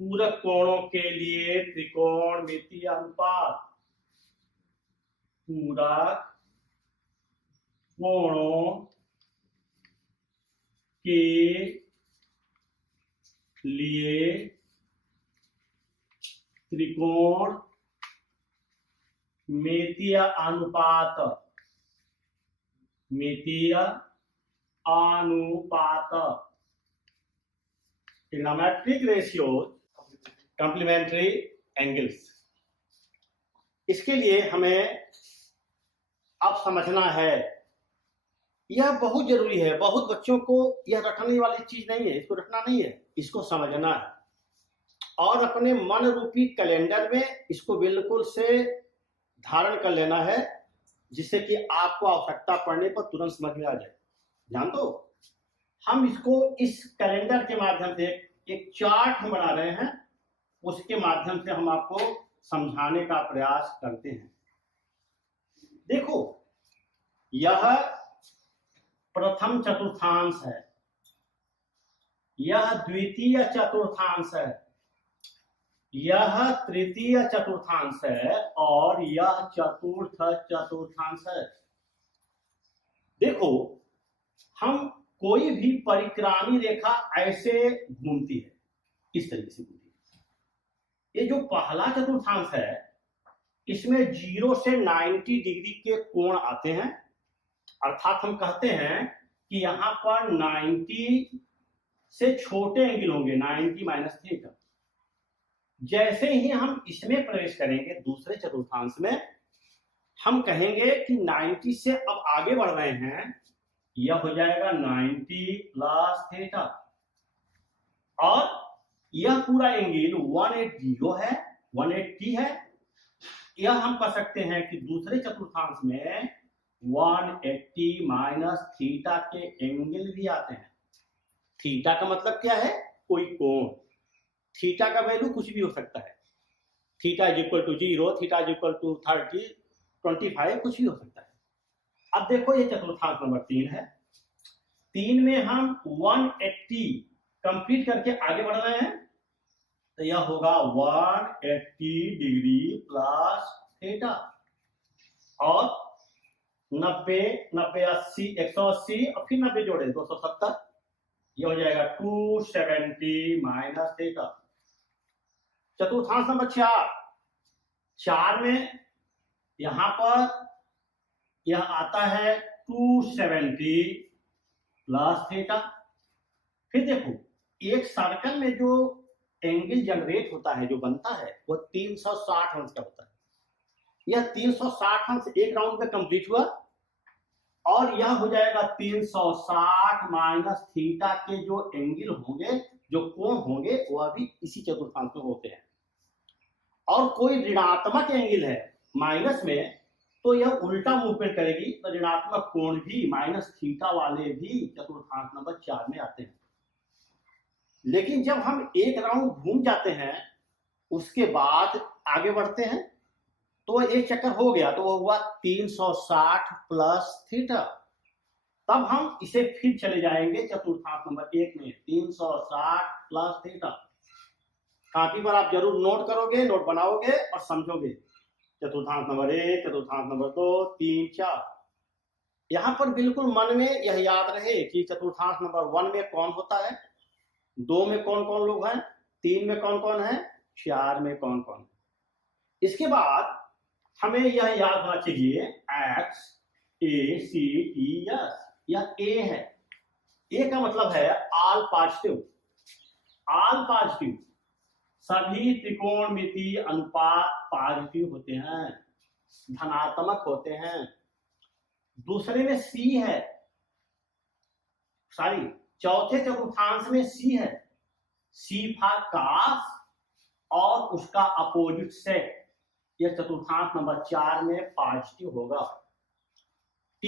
पूरक कोणों के लिए त्रिकोणमितीय अनुपात, पूरक कोणों के लिए त्रिकोणमितीय अनुपात, मितीय अनुपात, ट्रिग्नोमेट्रिक रेशियोज, कॉम्प्लीमेंट्री एंगल्स। इसके लिए हमें अब समझना है, यह बहुत जरूरी है, बहुत बच्चों को यह रटने वाली चीज नहीं है, इसको रटना नहीं है, इसको समझना है और अपने मन रूपी कैलेंडर में इसको बिल्कुल से धारण कर लेना है, जिससे कि आपको आवश्यकता पड़ने पर तुरंत समझ में आ जाए। ध्यान दो, हम इसको इस कैलेंडर के माध्यम से एक चार्ट हम बना रहे हैं, उसके माध्यम से हम आपको समझाने का प्रयास करते हैं। देखो, यह प्रथम चतुर्थांश है, यह द्वितीय चतुर्थांश है, यह तृतीय चतुर्थांश है और यह चतुर्थ चतुर्थांश है। देखो, हम कोई भी परिक्रामी रेखा ऐसे घूमती है, इस तरीके से घूमती है। ये जो पहला चतुर्थांश है, इसमें 0 से 90 डिग्री के कोण आते हैं, अर्थात हम कहते हैं कि यहां पर 90 से छोटे एंगल होंगे, 90 माइनस थीटा। जैसे ही हम इसमें प्रवेश करेंगे दूसरे चतुर्थांश में, हम कहेंगे कि 90 से अब आगे बढ़ रहे हैं, यह हो जाएगा 90 प्लस थीटा और यह पूरा एंगल 180 है, 180 है। यह हम कह सकते हैं कि दूसरे चतुर्थांश में 180 माइनस थीटा के एंगल भी आते हैं। थीटा का मतलब क्या है? कोई कोण। थीटा का वैल्यू कुछ भी हो सकता है, theta is equal to 0, theta is equal to 30, 25, कुछ भी हो सकता है। अब देखो, ये चतुर्थांश नंबर 3 है। 3 में हम 180 कंप्लीट करके आगे बढ़ रहे हैं, तो यह होगा 180 डिग्री प्लस थीटा और 90, 90, 80, 180 और फिर 90 जोड़े 270, यह हो जाएगा 270 माइनस थीटा। चतुर्थांश नंबर 4 में यहां पर यह आता है 270 प्लस थीटा। फिर देखो, एक सर्कल में जो एंगल जनरेट होता है, जो बनता है, वो 360 अंश का होता है। यह 360 अंश एक राउंड में कंप्लीट हुआ और यह हो जाएगा 360 माइनस थीटा के जो एंगल होंगे, जो कोण होंगे, वह भी इसी चतुर्थांश में होते हैं। और कोई ऋणात्मक एंगल है माइनस में, तो यह उल्टा मूवमेंट करेगी, तो ऋणात्मक कोण भी माइनस थीटा वाले भी चतुर्थांश नंबर 4 में आते हैं। लेकिन जब हम एक राउंड घूम जाते हैं, उसके बाद आगे बढ़ते हैं, तो एक चक्कर हो गया, तो वो हुआ 360 प्लस थीटा। तब हम इसे फिर चले जाएंगे चतुर्थांश नंबर 1 में, 360 प्लस थीटा। कॉपी पर आप जरूर नोट करोगे, नोट बनाओगे और समझोगे। चतुर्थांश नंबर 1, चतुर्थांश नंबर 2, 3, 4। यहां पर बिल्कुल मन में यह याद रहे कि चतुर्थांश नंबर 1 में कौन होता है, 2 में कौन कौन लोग हैं, 3 में कौन कौन है, 4 में कौन कौन है। इसके बाद हमें यह याद होना चाहिए, X A C T S, यह A है। A का मतलब है ऑल पॉजिटिव। ऑल पॉजिटिव, सभी त्रिकोणमितीय अनुपात पॉजिटिव होते हैं, धनात्मक होते हैं। दूसरे में C है, चौथे चतुर्थांश में C है। C फॉर cos और उसका अपोजिट सेक, यह चतुर्थांश नंबर 4 में पॉजिटिव होगा। T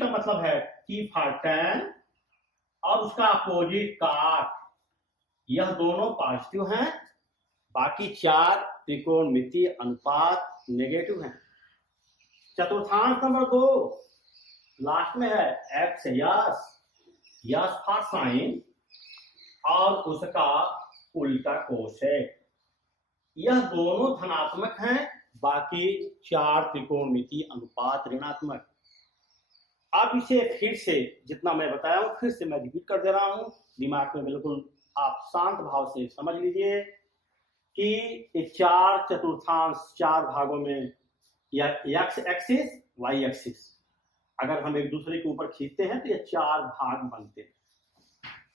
का मतलब है T फॉर tan और उसका अपोजिट cot, यह दोनों पॉजिटिव हैं। बाकी 4 त्रिकोणमितीय अनुपात नेगेटिव हैं। चतुर्थांश नंबर 2 लास्ट में है, X यस फॉर साइन और उसका उल्टा कोसेक। यह दोनों धनात्मक हैं, बाकी 4 त्रिकोणमितीय अनुपात ऋणात्मक। अब इसे फिर से जितना मैं बताया हूं फिर से मैं रिपीट कर दे रहा हूं, दिमाग में बिल्कुल आप शांत भाव से समझ लीजिए कि 4 चतुर्थांश 4 भागों में या एक्स एक्सिस वाई एक्सिस अगर हम एक दूसरे के ऊपर खींचते हैं तो ये 4 भाग बनते हैं।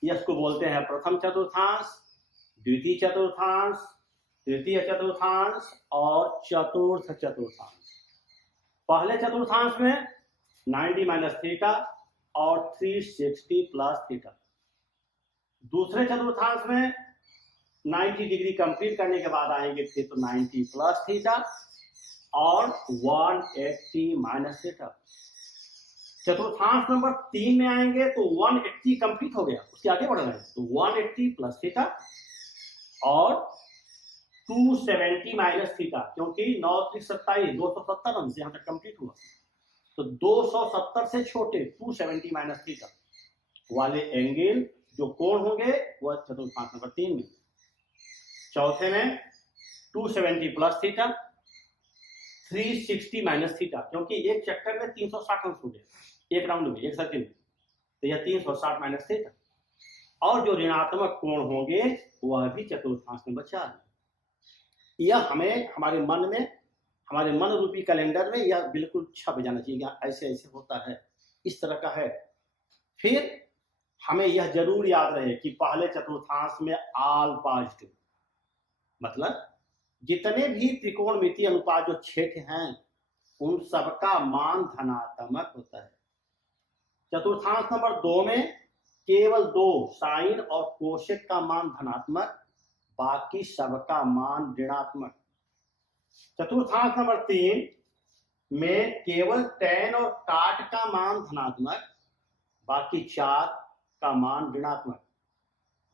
इसको बोलते हैं प्रथम चतुर्थांश, द्वितीय चतुर्थांश, तृतीय चतुर्थांश और चतुर्थ चतुर्थांश। पहले चतुर्थांश में 90 माइनस थीटा और 360 प्लस थीटा। दूसरे चतुर्थांश में 90 डिग्री कंप्लीट करने के बाद आएंगे फिर तो 90 प्लस थीटा और 180 माइनस थीटा। चतुर्थांश नंबर 3 में आएंगे तो 180 कंप्लीट हो गया, उसके आगे बढ़ रहे हैं तो 180 प्लस थीटा और 270 माइनस थीटा, क्योंकि 9 27 270 रन से यहां तक कंप्लीट हुआ तो 270 से छोटे 270 माइनस थीटा वाले एंगल जो कोण होंगे वह चतुर्थांश नंबर 3 में। चौथे में 270 प्लस थीटा, 360 माइनस थीटा, क्योंकि एक चक्कर में 360 अंश हो गया एक राउंड में, एक सर्किल में, तो यह 360 माइनस थीटा। और जो ऋणात्मक कोण होंगे वह भी चतुर्थांश नंबर 4। यह हमें हमारे मन रूपी कैलेंडर में यह बिल्कुल छप जाना चाहिए, ऐसे ऐसे होता है, इस तरह का है। फिर हमें यह जरूर याद रहे कि पहले चतुर्थांश में ऑल पॉजिटिव, मतलब जितने भी त्रिकोणमितीय अनुपात जो 6 हैं उन सबका मान धनात्मक होता है। चतुर्थांश नंबर 2 में केवल 2 साइन और कोसेक का मान धनात्मक, बाकी सबका मान ऋणात्मक। चतुर्थांश नंबर 3 में केवल tan और काट का मान धनात्मक, बाकी 4 का मान ऋणात्मक।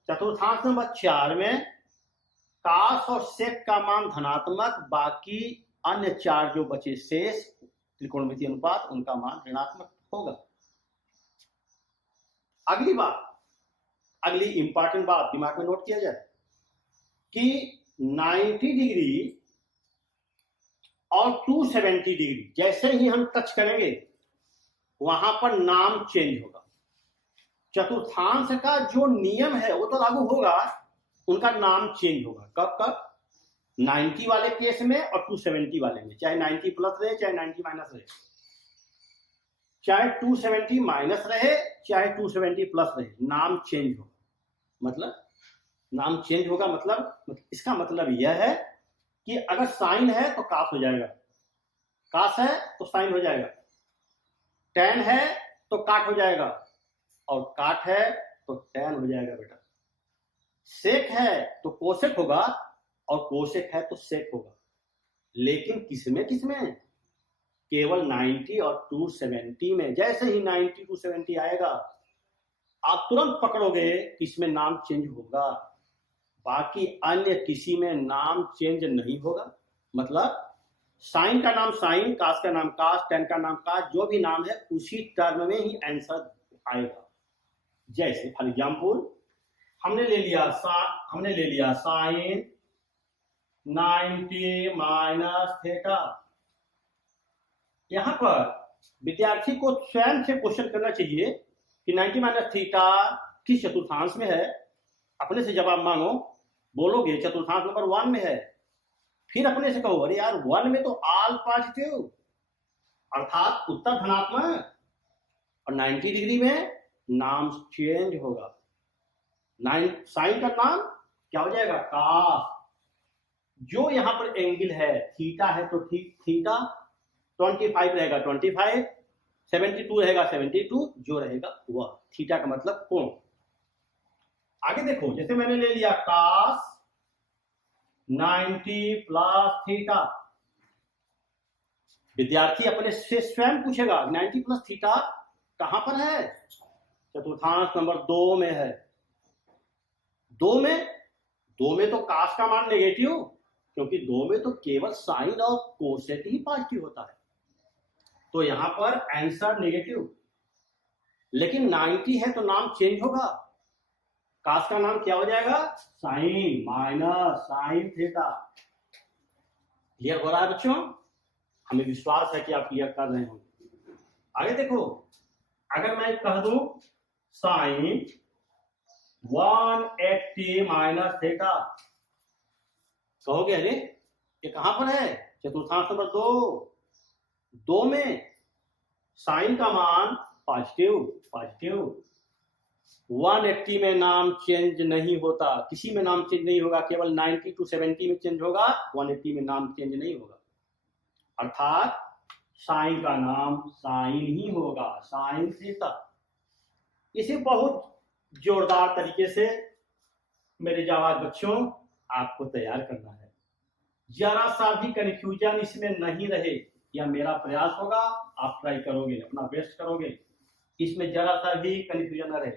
चतुर्थांश नंबर 4 में कास और सेक का मान धनात्मक, बाकी अन्य 4 जो बचे शेष त्रिकोणमितीय अनुपात उनका मान ऋणात्मक होगा। अगली इंपॉर्टेंट बात दिमाग में नोट किया जाए कि 90 डिग्री और 270 डिग्री जैसे ही हम टच करेंगे वहां पर नाम चेंज होगा। चतुर्थांश का जो नियम है वो तो लागू होगा, उनका नाम चेंज होगा। कब कब? 90 वाले केस में और 270 वाले में, चाहे 90 प्लस रहे चाहे 90 माइनस रहे, चाहे 270 माइनस रहे चाहे 270 प्लस रहे, नाम चेंज होगा। मतलब नाम चेंज होगा मतलब इसका मतलब यह है कि अगर साइन है तो कास हो जाएगा, कास है तो साइन हो जाएगा, टैन है तो काट हो जाएगा और काट है तो टैन हो जाएगा बेटा। सेक है तो कोसेक होगा और कोसेक है तो सेक होगा। लेकिन किसमें केवल 90 और 270 में। जैसे ही 90 270 आएगा आप तुरंत पकड़ोगे इसमें नाम चेंज होगा, बाकी अन्य किसी में नाम चेंज नहीं होगा। मतलब साइन का नाम साइन, कास का नाम कास, टैन का नाम कास, जो भी नाम है उसी टर्म में ही आंसर आएगा। जैसे फॉर एग्जाम्पल हमने ले लिया साइन 90 माइनस थीटा। यहां पर विद्यार्थी को स्वयं से क्वेश्चन करना चाहिए कि 90 माइनस थीटा किस चतुर्थांश में है। अपने से जवाब मांगो, बोलोगे चतुर्थांश नंबर 1 में है, फिर अपने से कहो अरे यार 1 में तो ऑल पॉजिटिव अर्थात उत्तर धनात्मक, और 90 डिग्री में नाम चेंज होगा। साइन का नाम क्या हो जाएगा? कास। जो यहां पर एंगल है थीटा है तो थीटा 25 रहेगा 25, 72 रहेगा 72, जो रहेगा वह थीटा का मतलब कोण। आगे देखो, जैसे मैंने ले लिया कास 90 प्लस थीटा। विद्यार्थी अपने से स्वयं पूछेगा 90 प्लस थीटा कहां पर है? चतुर्थांश नंबर 2 में है। 2 में तो कास का मान नेगेटिव, क्योंकि 2 में तो केवल साइन और कोसेक ही पॉजिटिव होता है, तो यहां पर आंसर नेगेटिव। लेकिन 90 है तो नाम चेंज होगा, काश का नाम क्या हो जाएगा, sine minus sine theta. Clear हो रहा है बच्चों? हमें विश्वास है कि आप क्लियर कर रहे होंगे। आगे देखो, अगर मैं कह दूं साइन 180 माइनस थीटा, कहोगे अरे ये कहां पर है, चतुर्थांश नंबर 2 में साइन का मान पॉजिटिव 180 में नाम चेंज नहीं होता, किसी में नाम चेंज नहीं होगा, केवल 90 to 70 में चेंज होगा, 180 में नाम चेंज नहीं होगा। अर्थात साइन का नाम साइन ही होगा, साइन थीटा। इसे बहुत जोरदार तरीके से मेरे जाबाज बच्चों आपको तैयार करना है, जरा सा भी कंफ्यूजन इसमें नहीं रहे। यह मेरा प्रयास होगा, आप ट्राई करोगे, अपना बेस्ट करोगे, इसमें जरा सा भी कंफ्यूजन न रहे।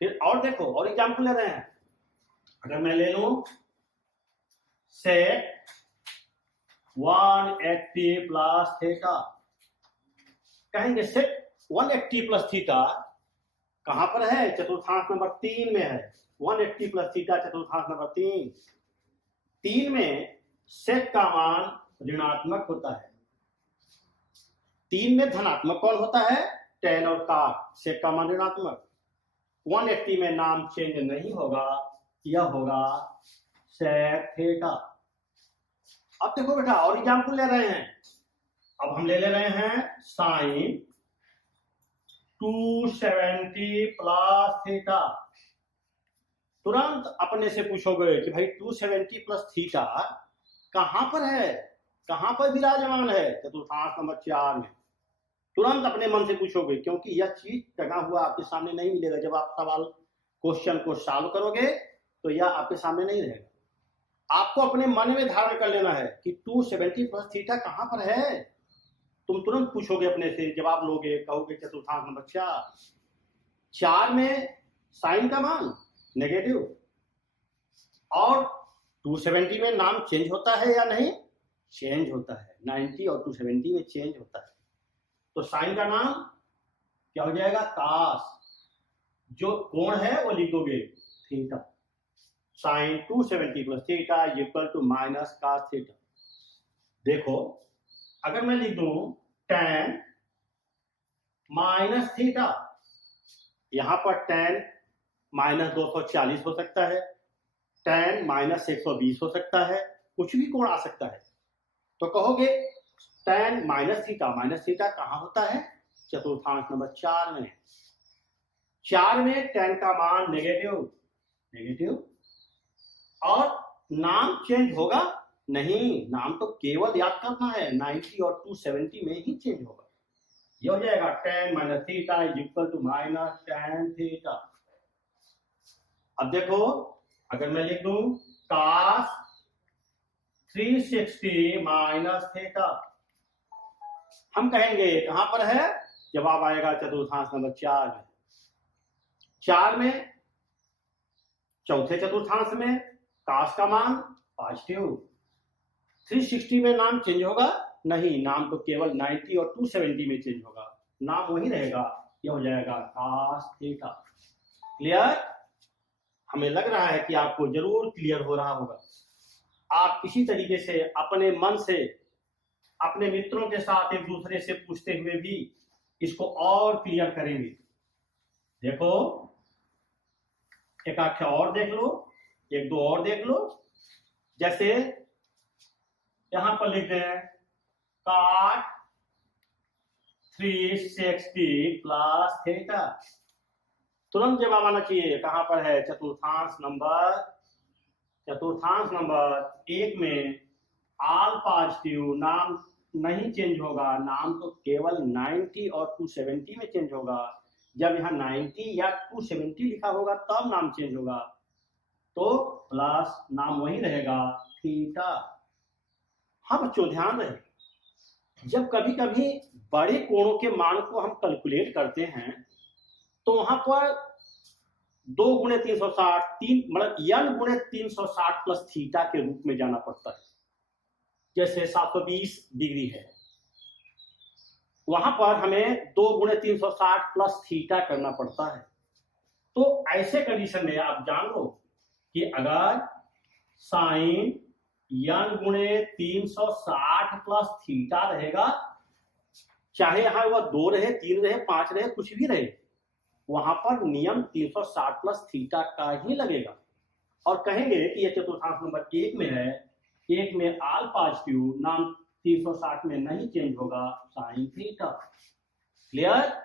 फिर और देखो, और एग्जाम्पल ले रहे हैं। अगर मैं ले लूं सेट 180 प्लस थीटा, कहेंगे सेट 180 प्लस थीटा कहां पर है, चतुर्थांश नंबर 3 में है। 180 प्लस थीटा चतुर्थांश नंबर 3 में सेट का मान ऋणात्मक होता है, 3 में धनात्मक कौन होता है, tan और cot। सेट का मान ऋणात्मक, 180 में नाम चेंज नहीं होगा, यह होगा सेक थीटा। अब देखो बेटा, और एग्जाम्पल ले रहे हैं। अब हम ले रहे हैं साइन 270 प्लस थीटा। तुरंत अपने से पूछोगे कि भाई 270 प्लस थीटा कहां पर है, कहां पर विराजमान है, चतुर्थांश नंबर 4 में। तुरंत अपने मन से पूछोगे, क्योंकि यह चीज टंगा हुआ आपके सामने नहीं मिलेगा। जब आप सवाल क्वेश्चन को सॉल्व करोगे तो यह आपके सामने नहीं रहेगा। आपको अपने मन में धारण कर लेना है कि 270 प्लस थीटा कहां पर है। तुम तुरंत पूछोगे अपने से, जवाब लोगे, कहोगे चतुर्थांश नंबर 4 में साइन का मान नेगेटिव, और 270 में नाम चेंज होता है या नहीं, चेंज होता है। 90 और 270 में चेंज होता है, तो साइन का नाम क्या हो जाएगा, कास। जो कोण है वो लिख दोगे theta. Sine 270 plus theta is equal to minus cos theta. देखो, अगर मैं लिख दूं tan माइनस थीटा, यहां पर tan माइनस 240 हो सकता है, tan माइनस 120 हो सकता है, कुछ भी कोण आ सकता है। तो कहोगे tan माइनस थीटा कहां होता है, चतुर्थांश नंबर 4 में। 4 में tan का मान नेगेटिव, और नाम चेंज होगा नहीं, नाम तो केवल याद करना है 90 और 270 में ही चेंज होगा। ये हो जाएगा tan minus theta is equal to minus tan theta. अब देखो, अगर मैं लिख दूं cos 360 माइनस थीटा, हम कहेंगे कहां पर है, जवाब आएगा चतुर्थांश नंबर 4 में। 4 में चौथे चतुर्थांश में काश का मान पॉजिटिव, 360 में नाम चेंज होगा नहीं, नाम तो केवल 90 और 270 में चेंज होगा, नाम वही रहेगा, ये हो जाएगा काश थीटा। क्लियर? हमें लग रहा है कि आपको जरूर क्लियर हो रहा होगा। आप इसी तरीके से अपने मन से अपने मित्रों के साथ एक दूसरे से पूछते हुए भी इसको और क्लियर करेंगे। देखो, एक आख्या और देख लो, एक दो और देख लो। जैसे यहां पर लिख रहे हैं cot 360 प्लस थीटा, तुरंत जवाब आना चाहिए, कहां पर है, चतुर्थांश नंबर 1 में ऑल पॉजिटिव, नाम नहीं चेंज होगा, नाम तो केवल 90 और 270 में चेंज होगा। जब यहाँ 90 या 270 लिखा होगा तब नाम चेंज होगा, तो प्लस नाम वही रहेगा थीटा। हाँ बच्चों, ध्यान रहे, जब कभी कभी बड़े कोणों के मान को हम कैलकुलेट करते हैं तो वहां पर 2 गुणे 360, 3 मतलब n गुणे 360 प्लस थीटा के रूप में जाना पड़ता है। जैसे 720 डिग्री है, वहां पर हमें 2 गुणे 360 प्लस थीटा करना पड़ता है। तो ऐसे कंडीशन में आप जान लो कि अगर साइन n गुणे 360 प्लस थीटा रहेगा, चाहे यहां वह 2 रहे, 3 रहे, 5 रहे, कुछ भी रहे, वहां पर नियम 360 प्लस थीटा का ही लगेगा। और कहेंगे कि यह चतुर्थांश नंबर 1 में है, 1 में आल पॉजिटिव, नाम 360 में नहीं चेंज होगा, साइन थीटा। क्लियर?